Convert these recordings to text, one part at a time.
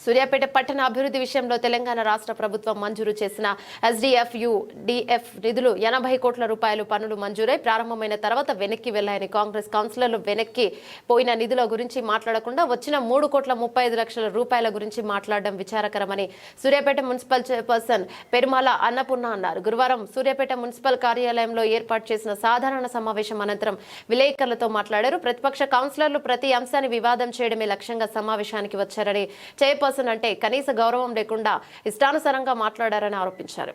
సూర్యాపేట పట్టణ అభివృద్ధి విషయంలో తెలంగాణ రాష్ట్ర ప్రభుత్వం మంజూరు చేసిన ఎస్డిఎఫ్యు డిఎఫ్ నిధులు ఎనభై కోట్ల రూపాయలు పనులు మంజూరై ప్రారంభమైన తర్వాత వెనక్కి వెళ్ళాయని కాంగ్రెస్ కౌన్సిలర్లు వెనక్కి పోయిన నిధుల గురించి మాట్లాడకుండా వచ్చిన మూడు కోట్ల ముప్పై ఐదు లక్షల రూపాయల గురించి మాట్లాడడం విచారకరమని సూర్యాపేట మున్సిపల్ చైర్పర్సన్ పెరుమాల అన్నపూర్ణ అన్నారు. గురువారం సూర్యాపేట మున్సిపల్ కార్యాలయంలో ఏర్పాటు చేసిన సాధారణ సమావేశం అనంతరం విలేకరులతో మాట్లాడారు. ప్రతిపక్ష కౌన్సిలర్లు ప్రతి అంశాన్ని వివాదం చేయడమే లక్ష్యంగా సమావేశానికి వచ్చారని చైర్పర్సన్ పర్సన్ అంటే కనీస గౌరవం లేకుండా ఇష్టానుసారంగా మాట్లాడారని ఆరోపించారు.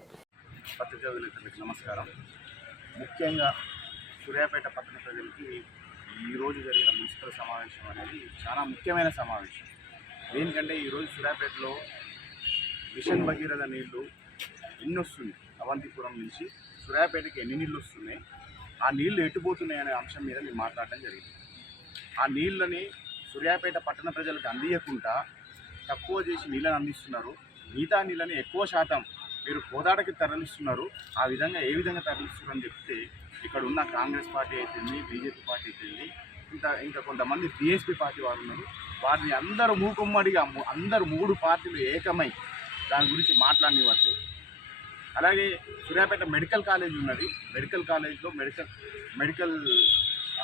పత్రికా విలేకరులకు నమస్కారం. ముఖ్యంగా సూర్యాపేట పట్టణ ప్రజలకి ఈరోజు జరిగిన మున్సిపల్ సమావేశం అనేది చాలా ముఖ్యమైన సమావేశం. దేనికంటే ఈరోజు సూర్యాపేటలో మిషన్ భగీరథ నీళ్ళు ఎన్ని వస్తుంది అవంతిపురం నుంచి సూర్యాపేటకి ఎన్ని నీళ్ళు వస్తున్నాయి? ఆ నీళ్ళు ఎట్టుపోతున్నాయి అనే అంశం మీద మేము మాట్లాడడం జరిగింది. ఆ నీళ్ళని సూర్యాపేట పట్టణ ప్రజలకు అందియకుండా తక్కువ చేసి నీళ్ళని అందిస్తున్నారు. మిగతా నీళ్ళని ఎక్కువ శాతం మీరు కోదాడకి తరలిస్తున్నారు. ఆ విధంగా ఏ విధంగా తరలిస్తున్నారు అని చెప్తే ఇక్కడ ఉన్న కాంగ్రెస్ పార్టీ అయితేంది బీజేపీ పార్టీ అయితేంది ఇంకా ఇంకా కొంతమంది బీఎస్పీ పార్టీ వారు ఉన్నారు. వారిని అందరూ మూకుమ్మడిగా అందరు మూడు పార్టీలు ఏకమై దాని గురించి మాట్లాడినవారు అలాగే సూర్యాపేట మెడికల్ కాలేజ్ ఉన్నది. మెడికల్ కాలేజ్లో మెడికల్ మెడికల్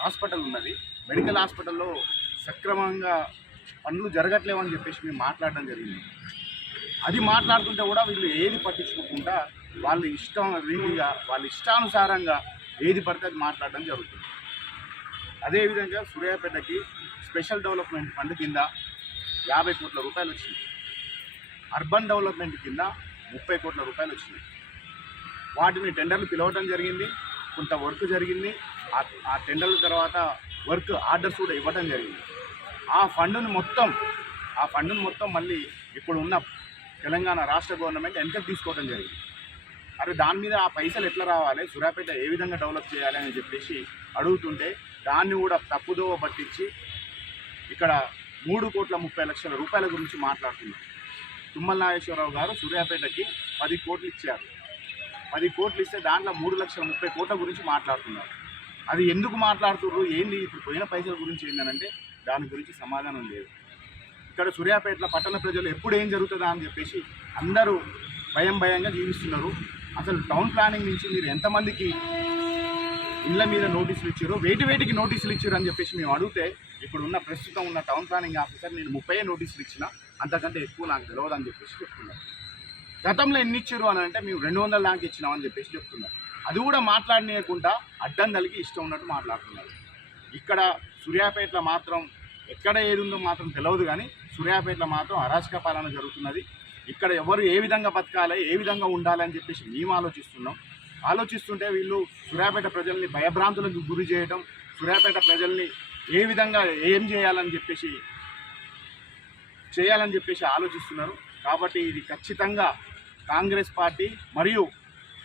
హాస్పిటల్ ఉన్నది. మెడికల్ హాస్పిటల్లో సక్రమంగా పనులు జరగట్లేవని చెప్పేసి మేము మాట్లాడడం జరిగింది. అది మాట్లాడుతుంటే కూడా వీళ్ళు ఏది పట్టించుకోకుండా వాళ్ళ ఇష్టం రీతిగా వాళ్ళ ఇష్టానుసారంగా ఏది పడితే అది మాట్లాడడం జరుగుతుంది. అదేవిధంగా సూర్యాపేటకి స్పెషల్ డెవలప్మెంట్ ఫండ్ కింద యాభై కోట్ల రూపాయలు వచ్చింది అర్బన్ డెవలప్మెంట్ కింద ముప్పై కోట్ల రూపాయలు వచ్చింది వాటిని టెండర్లు పిలవడం జరిగింది. కొంత వర్క్ జరిగింది. ఆ- ఆ టెండర్ల తర్వాత వర్క్ ఆర్డర్స్ కూడా ఇవ్వడం జరిగింది. ఆ ఫండ్ను మొత్తం ఆ ఫండ్ను మొత్తం మళ్ళీ ఇప్పుడు ఉన్న తెలంగాణ రాష్ట్ర గవర్నమెంట్ వెనకకి తీసుకోవడం జరిగింది. అరే దాని మీద ఆ పైసలు ఎట్లా రావాలి? సూర్యాపేట ఏ విధంగా డెవలప్ చేయాలి అని చెప్పేసి అడుగుతుంటే దాన్ని కూడా తప్పుదోవ పట్టించి ఇక్కడ మూడు కోట్ల ముప్పై లక్షల రూపాయల గురించి మాట్లాడుతున్నారు. తుమ్మల నాగేశ్వరరావు గారు సూర్యాపేటకి పది కోట్లు ఇచ్చారు. పది కోట్లు ఇస్తే దాంట్లో మూడు లక్షల ముప్పై కోట్ల గురించి మాట్లాడుతున్నారు. అది ఎందుకు మాట్లాడుతుర్రు? ఏంది? ఇప్పుడు పోయిన పైసల గురించి ఏంటంటే దాని గురించి సమాధానం లేదు. ఇక్కడ సూర్యాపేటలో పట్టణ ప్రజలు ఎప్పుడు ఏం జరుగుతుందా అని చెప్పేసి అందరూ భయం భయంగా జీవిస్తున్నారు. అసలు టౌన్ ప్లానింగ్ నుంచి మీరు ఎంతమందికి ఇళ్ళ మీద నోటీసులు ఇచ్చారు వేటి వేటికి నోటీసులు ఇచ్చారు అని చెప్పేసి మేము అడిగితే ఇప్పుడు ఉన్న ప్రస్తుతం ఉన్న టౌన్ ప్లానింగ్ ఆఫీసర్ నేను ముప్పై నోటీసులు ఇచ్చిన అంతకంటే ఎక్కువ నాకు తెలియదు అని చెప్పేసి చెప్తున్నారు. గతంలో ఎన్ని ఇచ్చారు అని అంటే మేము రెండు వందల దాకా ఇచ్చినామని చెప్పేసి చెప్తున్నారు. అది కూడా మాట్లాడనీయకుండా అడ్డం కలిగి ఇష్టం ఉన్నట్టు మాట్లాడుతున్నారు. ఇక్కడ సూర్యాపేటలో మాత్రం ఎక్కడ ఏది ఉందో మాత్రం తెలియదు కానీ సూర్యాపేటలో మాత్రం అరాచక పాలన జరుగుతున్నది. ఇక్కడ ఎవరు ఏ విధంగా బతకాలి ఏ విధంగా ఉండాలి అని చెప్పేసి మేము ఆలోచిస్తున్నాం. ఆలోచిస్తుంటే వీళ్ళు సూర్యాపేట ప్రజల్ని భయభ్రాంతులకు గురి చేయడం సూర్యాపేట ప్రజల్ని ఏ విధంగా ఏం చేయాలని చెప్పేసి చేయాలని చెప్పేసి ఆలోచిస్తున్నారు. కాబట్టి ఇది ఖచ్చితంగా కాంగ్రెస్ పార్టీ మరియు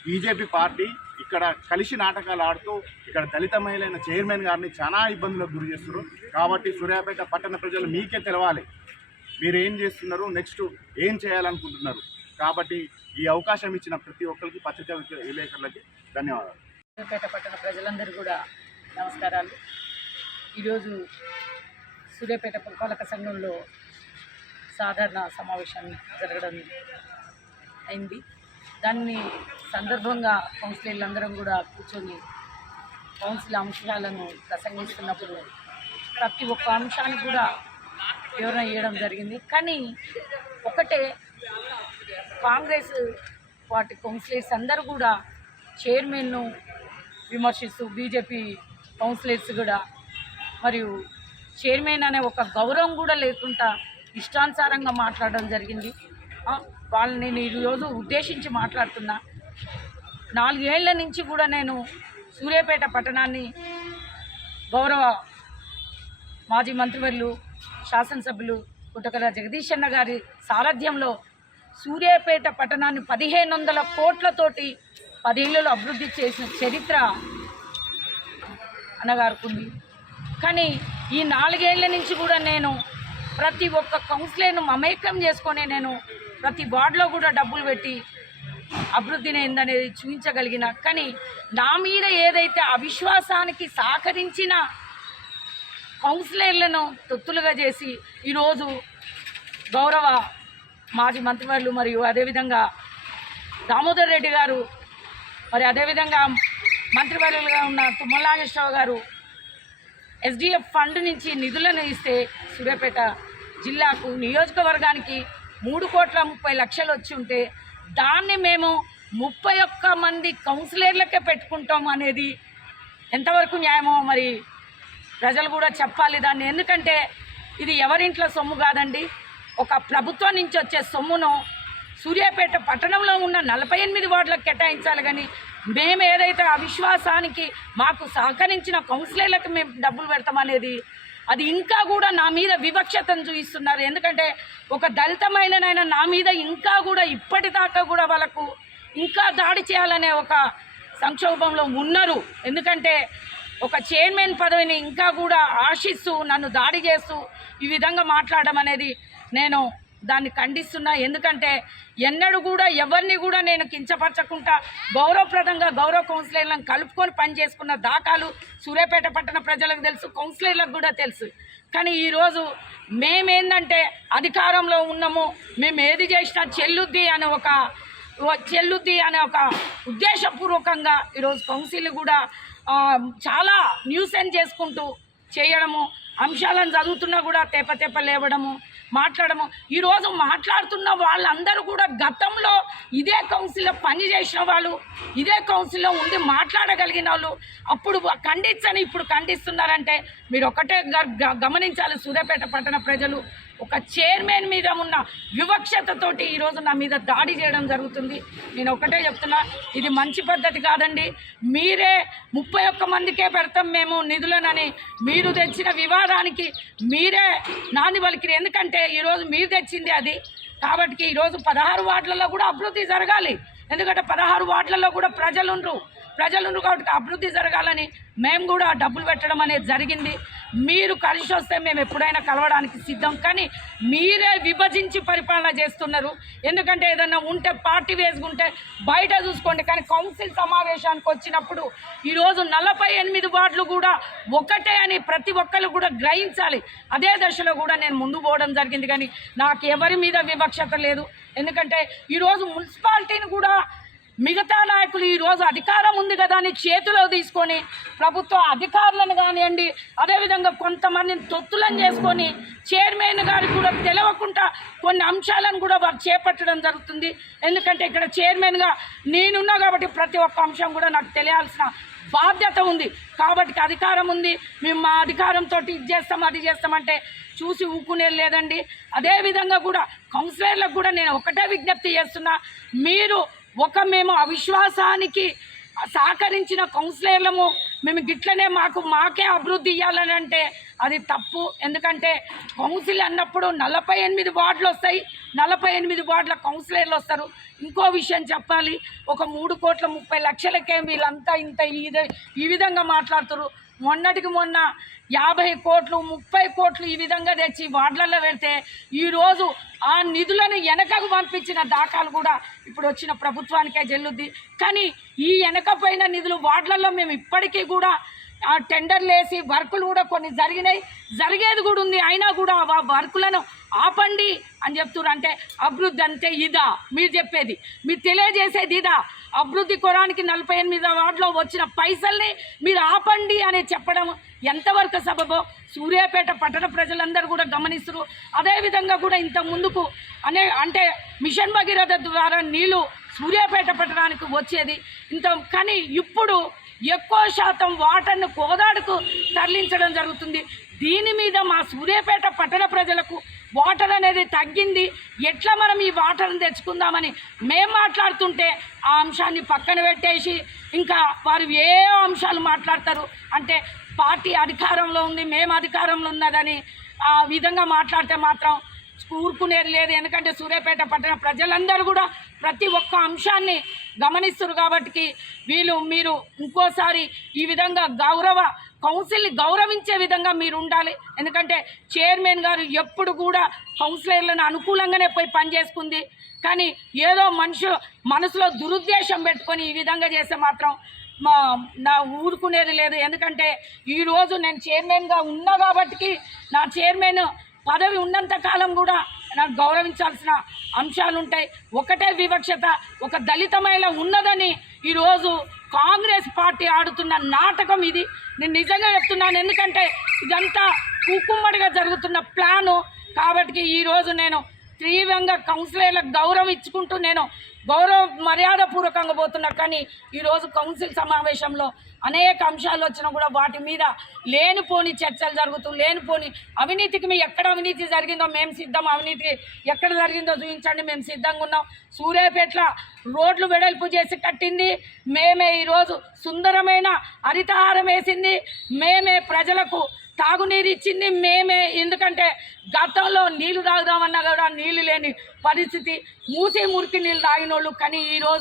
బీజేపీ పార్టీ ఇక్కడ కలిసి నాటకాలు ఆడుతూ ఇక్కడ దళిత మహిళైన చైర్మన్ గారిని చాలా ఇబ్బందులకు గురి చేస్తున్నారు. కాబట్టి సూర్యాపేట పట్టణ ప్రజలు మీకే తెలవాలి. మీరు ఏం చేస్తున్నారు? నెక్స్ట్ ఏం చేయాలనుకుంటున్నారు? కాబట్టి ఈ అవకాశం ఇచ్చిన ప్రతి ఒక్కరికి పత్రికా విలేకరులకి ధన్యవాదాలు. సూర్యాపేట పట్టణ ప్రజలందరూ కూడా నమస్కారాలు. ఈరోజు సూర్యాపేట పురపాలక సంఘంలో సాధారణ సమావేశం జరగడం అయింది. దాన్ని సందర్భంగా కౌన్సిలర్లందరం కూడా కూర్చొని కౌన్సిల్ అంశాలను ప్రసంగిస్తున్నప్పుడు ప్రతి ఒక్క అంశానికి కూడా వివరణ ఇవ్వడం జరిగింది. కానీ ఒకటే కాంగ్రెస్ పార్టీ కౌన్సిలర్స్ అందరూ కూడా చైర్మన్ను విమర్శిస్తూ బీజేపీ కౌన్సిలర్స్ కూడా మరియు చైర్మన్ అనే ఒక గౌరవం కూడా లేకుండా ఇష్టానుసారంగా మాట్లాడడం జరిగింది. వాళ్ళని నేను ఈరోజు ఉద్దేశించి మాట్లాడుతున్నా. నాలుగేళ్ళ నుంచి కూడా నేను సూర్యాపేట పట్టణాన్ని గౌరవ మాజీ మంత్రివర్యులు శాసనసభ్యులు కుటకల జగదీశన్న గారి సారథ్యంలో సూర్యాపేట పట్టణాన్ని పదిహేను వందల కోట్లతోటి పదేళ్ళలో అభివృద్ధి చేసిన చరిత్ర అన్నగారికి కానీ ఈ నాలుగేళ్ళ నుంచి కూడా నేను ప్రతి ఒక్క కౌన్సిలర్ను మమేకం చేసుకొని నేను ప్రతి వార్డులో కూడా డబ్బులు పెట్టి అభివృద్ధి అయిందనేది చూపించగలిగిన. కానీ నా మీద ఏదైతే అవిశ్వాసానికి సహకరించిన కౌన్సిలర్లను తొత్తులుగా చేసి ఈరోజు గౌరవ మాజీ మంత్రివర్యులు మరియు అదేవిధంగా దామోదర్ రెడ్డి గారు మరి అదేవిధంగా మంత్రివర్యులుగా ఉన్న తుమ్మలనాగేశ్వరరావు గారు ఎస్డిఎఫ్ ఫండ్ నుంచి నిధులను ఇస్తే సూర్యాపేట జిల్లాకు నియోజకవర్గానికి మూడు కోట్ల ముప్పై లక్షలు వచ్చి ఉంటే దాన్ని మేము ముప్పై ఒక్క మంది కౌన్సిలర్లకే పెట్టుకుంటాం అనేది ఎంతవరకు న్యాయమో మరి ప్రజలు కూడా చెప్పాలి దాన్ని. ఎందుకంటే ఇది ఎవరింట్లో సొమ్ము కాదండి. ఒక ప్రభుత్వం నుంచి వచ్చే సొమ్మును సూర్యాపేట పట్టణంలో ఉన్న నలభై ఎనిమిది వార్డులకు కేటాయించాలి కానీ మేము ఏదైతే అవిశ్వాసానికి మాకు సహకరించిన కౌన్సిలర్లకు మేము డబ్బులు పెడతామనేది అది ఇంకా కూడా నా మీద వివక్షతను చూపిస్తున్నారు ఎందుకంటే ఒక దళిత మహిళనైనా నా మీద ఇంకా కూడా ఇప్పటిదాకా కూడా వాళ్ళకు ఇంకా దాడి చేయాలనే ఒక సంక్షోభంలో ఉన్నారు. ఎందుకంటే ఒక చైర్మన్ పదవిని ఇంకా కూడా ఆశిస్తూ నన్ను దాడి చేస్తూ ఈ విధంగా మాట్లాడడం అనేది నేను దాన్ని ఖండిస్తున్నా. ఎందుకంటే ఎన్నడూ కూడా ఎవరిని కూడా నేను కించపరచకుండా గౌరవప్రదంగా గౌరవ కౌన్సిలర్లను కలుపుకొని పనిచేసుకున్న దాఖలు సూర్యాపేట పట్టణ ప్రజలకు తెలుసు కౌన్సిలర్లకు కూడా తెలుసు. కానీ ఈరోజు మేమేందంటే అధికారంలో ఉన్నాము మేము ఏది చేసినా చెల్లుద్ది అనే ఒక చెల్లుద్ది అనే ఒక ఉద్దేశపూర్వకంగా ఈరోజు కౌన్సిల్ కూడా చాలా న్యూసెన్ చేసుకుంటూ చేయడము అంశాలను చదువుతున్నా కూడా తెప్ప తెప్ప లేవడము మాట్లాడము. ఈరోజు మాట్లాడుతున్న వాళ్ళందరూ కూడా గతంలో ఇదే కౌన్సిల్లో పని చేసిన వాళ్ళు ఇదే కౌన్సిల్లో ఉండి మాట్లాడగలిగిన వాళ్ళు అప్పుడు ఖండించని ఇప్పుడు ఖండిస్తున్నారంటే మీరు ఒకటే గ- గ- గమనించాలి సూర్యాపేట పట్టణ ప్రజలు. ఒక చైర్మన్ మీద ఉన్న వివక్షతతోటి ఈరోజు నా మీద దాడి చేయడం జరుగుతుంది. నేను ఒకటే చెప్తున్నా ఇది మంచి పద్ధతి కాదండి. మీరే ముప్పై ఒక్క మందికే పెడతాం మేము నిధులనని మీరు తెచ్చిన వివాదానికి మీరే నాంది పలికిరి. ఎందుకంటే ఈరోజు మీరు తెచ్చింది అది. కాబట్టి ఈరోజు పదహారు వార్డులలో కూడా అభివృద్ధి జరగాలి. ఎందుకంటే పదహారు వార్డులలో కూడా ప్రజలుండ్రు. ప్రజలను కాబట్టి అభివృద్ధి జరగాలని మేము కూడా డబ్బులు పెట్టడం అనేది జరిగింది. మీరు కలిసి వస్తే మేము ఎప్పుడైనా కలవడానికి సిద్ధం. కానీ మీరే విభజించి పరిపాలన చేస్తున్నారు. ఎందుకంటే ఏదన్నా ఉంటే పార్టీ వేసుకుంటే బయట చూసుకోండి. కానీ కౌన్సిల్ సమావేశానికి వచ్చినప్పుడు ఈరోజు నలభై ఎనిమిది వార్డులు కూడా ఒకటే అని ప్రతి ఒక్కరు కూడా గ్రహించాలి. అదే దశలో కూడా నేను ముందు పోవడం జరిగింది. కానీ నాకు ఎవరి మీద వివక్షత లేదు. ఎందుకంటే ఈరోజు మున్సిపాలిటీని కూడా మిగతా నాయకులు ఈరోజు అధికారం ఉంది కదా అని చేతిలో తీసుకొని ప్రభుత్వ అధికారులను కానివ్వండి అదేవిధంగా కొంతమందిని తొత్తులను చేసుకొని చైర్మన్ గారికి కూడా తెలియకుండా కొన్ని అంశాలను కూడా వారు చేపట్టడం జరుగుతుంది. ఎందుకంటే ఇక్కడ చైర్మన్గా నేనున్నా కాబట్టి ప్రతి ఒక్క అంశం కూడా నాకు తెలియాల్సిన బాధ్యత ఉంది. కాబట్టి అధికారం ఉంది. మేము మా అధికారంతో ఇది చేస్తాం అది చేస్తామంటే చూసి ఊకునేది లేదండి. అదేవిధంగా కూడా కౌన్సిలర్లకు కూడా నేను ఒకటే విజ్ఞప్తి చేస్తున్నా. మీరు ఒక మేము అవిశ్వాసానికి సహకరించిన కౌన్సిలర్లము మేము గిట్లనే మాకు మాకే అభివృద్ధి ఇవ్వాలని అంటే అది తప్పు. ఎందుకంటే కౌన్సిల్ అన్నప్పుడు నలభై ఎనిమిది వార్డులు వస్తాయి నలభై ఎనిమిది వార్డుల కౌన్సిలర్లు వస్తారు. ఇంకో విషయం చెప్పాలి ఒక మూడు కోట్ల ముప్పై లక్షలకే వీళ్ళంతా ఇంత ఇదే ఈ విధంగా మాట్లాడుతారు మొన్నటికి మొన్న యాభై కోట్లు ముప్పై కోట్లు ఈ విధంగా తెచ్చి వార్డులలో పెడితే ఈరోజు ఆ నిధులను వెనకకు పంపించిన దాఖలు కూడా ఇప్పుడు వచ్చిన ప్రభుత్వానికే చెల్లుద్ది కానీ ఈ వెనకపోయిన నిధులు వార్డులలో మేము ఇప్పటికీ కూడా ఆ టెండర్లు వేసి వర్కులు కూడా కొన్ని జరిగినాయి. జరిగేది కూడా ఉంది. అయినా కూడా ఆ వర్కులను ఆపండి అని చెప్తున్నారు అంటే అభివృద్ధి అంటే ఇదా? మీరు చెప్పేది. మీరు తెలియజేసేది ఇదా? అభివృద్ధి కొరానికి నలభై ఎనిమిది వార్డులో వచ్చిన పైసల్ని మీరు ఆపండి అని చెప్పడం ఎంతవరకు సబబో? సూర్యాపేట పట్టణ ప్రజలందరూ కూడా గమనిస్తారు. అదేవిధంగా కూడా ఇంత ముందుకు అనే అంటే మిషన్ భగీరథ ద్వారా నీళ్ళు సూర్యాపేట పట్టణానికి వచ్చేది. ఇంత కానీ ఇప్పుడు ఎక్కువ శాతం వాటర్ను కోదాడుకు తరలించడం జరుగుతుంది. దీని మీద మా సూర్యాపేట పట్టణ ప్రజలకు వాటర్ అనేది తగ్గింది. ఎట్లా మనం ఈ వాటర్ని తెచ్చుకుందామని మేము మాట్లాడుతుంటే ఆ అంశాన్ని పక్కన పెట్టేసి ఇంకా వారు ఏ అంశాలు మాట్లాడతారు? అంటే పార్టీ అధికారంలో ఉంది మేము అధికారంలో ఉన్నదని ఆ విధంగా మాట్లాడితే మాత్రం ఊరుకునేది లేదు. ఎందుకంటే సూర్యాపేట పట్టణ ప్రజలందరూ కూడా ప్రతి ఒక్క అంశాన్ని గమనిస్తున్నారు కాబట్టి వీళ్ళు మీరు ఇంకోసారి ఈ విధంగా గౌరవ కౌన్సిల్ని గౌరవించే విధంగా మీరు ఉండాలి ఎందుకంటే చైర్మన్ గారు ఎప్పుడు కూడా కౌన్సిలర్లను అనుకూలంగానే పోయి పనిచేసుకుంది. కానీ ఏదో మనిషి మనసులో దురుద్దేశం పెట్టుకొని ఈ విధంగా చేస్తే మాత్రం మా నా ఊరుకునేది లేదు. ఎందుకంటే ఈరోజు నేను చైర్మన్గా ఉన్నా కాబట్టి నా చైర్మన్ పదవి ఉన్నంత కాలం కూడా నాకు గౌరవించాల్సిన అంశాలు ఉంటాయి. ఒకటే వివక్షత ఒక దళిత మహిళ ఉన్నదని ఈరోజు కాంగ్రెస్ పార్టీ ఆడుతున్న నాటకం ఇది. నేను నిజంగా చెప్తున్నాను ఎందుకంటే ఇదంతా కుక్కుమ్మడిగా జరుగుతున్న ప్లాను. కాబట్టి ఈరోజు నేను తీవ్రంగా కౌన్సిలర్లకు గౌరవం ఇచ్చుకుంటూ నేను గౌరవ మర్యాదపూర్వకంగా పోతున్నా. కానీ ఈరోజు కౌన్సిల్ సమావేశంలో అనేక అంశాలు వచ్చినా కూడా వాటి మీద లేనిపోని చర్చలు జరుగుతూ లేనిపోని అవినీతికి మీ ఎక్కడ అవినీతి జరిగిందో మేము సిద్ధం అవినీతి ఎక్కడ జరిగిందో చూపించండి మేము సిద్ధంగా ఉన్నాం. సూర్యాపేటలో రోడ్లు వెడల్పు చేసి కట్టింది మేమే ఈరోజు సుందరమైన హరితహారం వేసింది మేమే ప్రజలకు తాగునీరు ఇచ్చింది మేమే ఎందుకంటే గతంలో నీళ్ళు తాగుదామన్నా కూడా నీళ్ళు లేని పరిస్థితి మూసి మురికి నీళ్ళు తాగినోళ్ళు కానీ ఈరోజు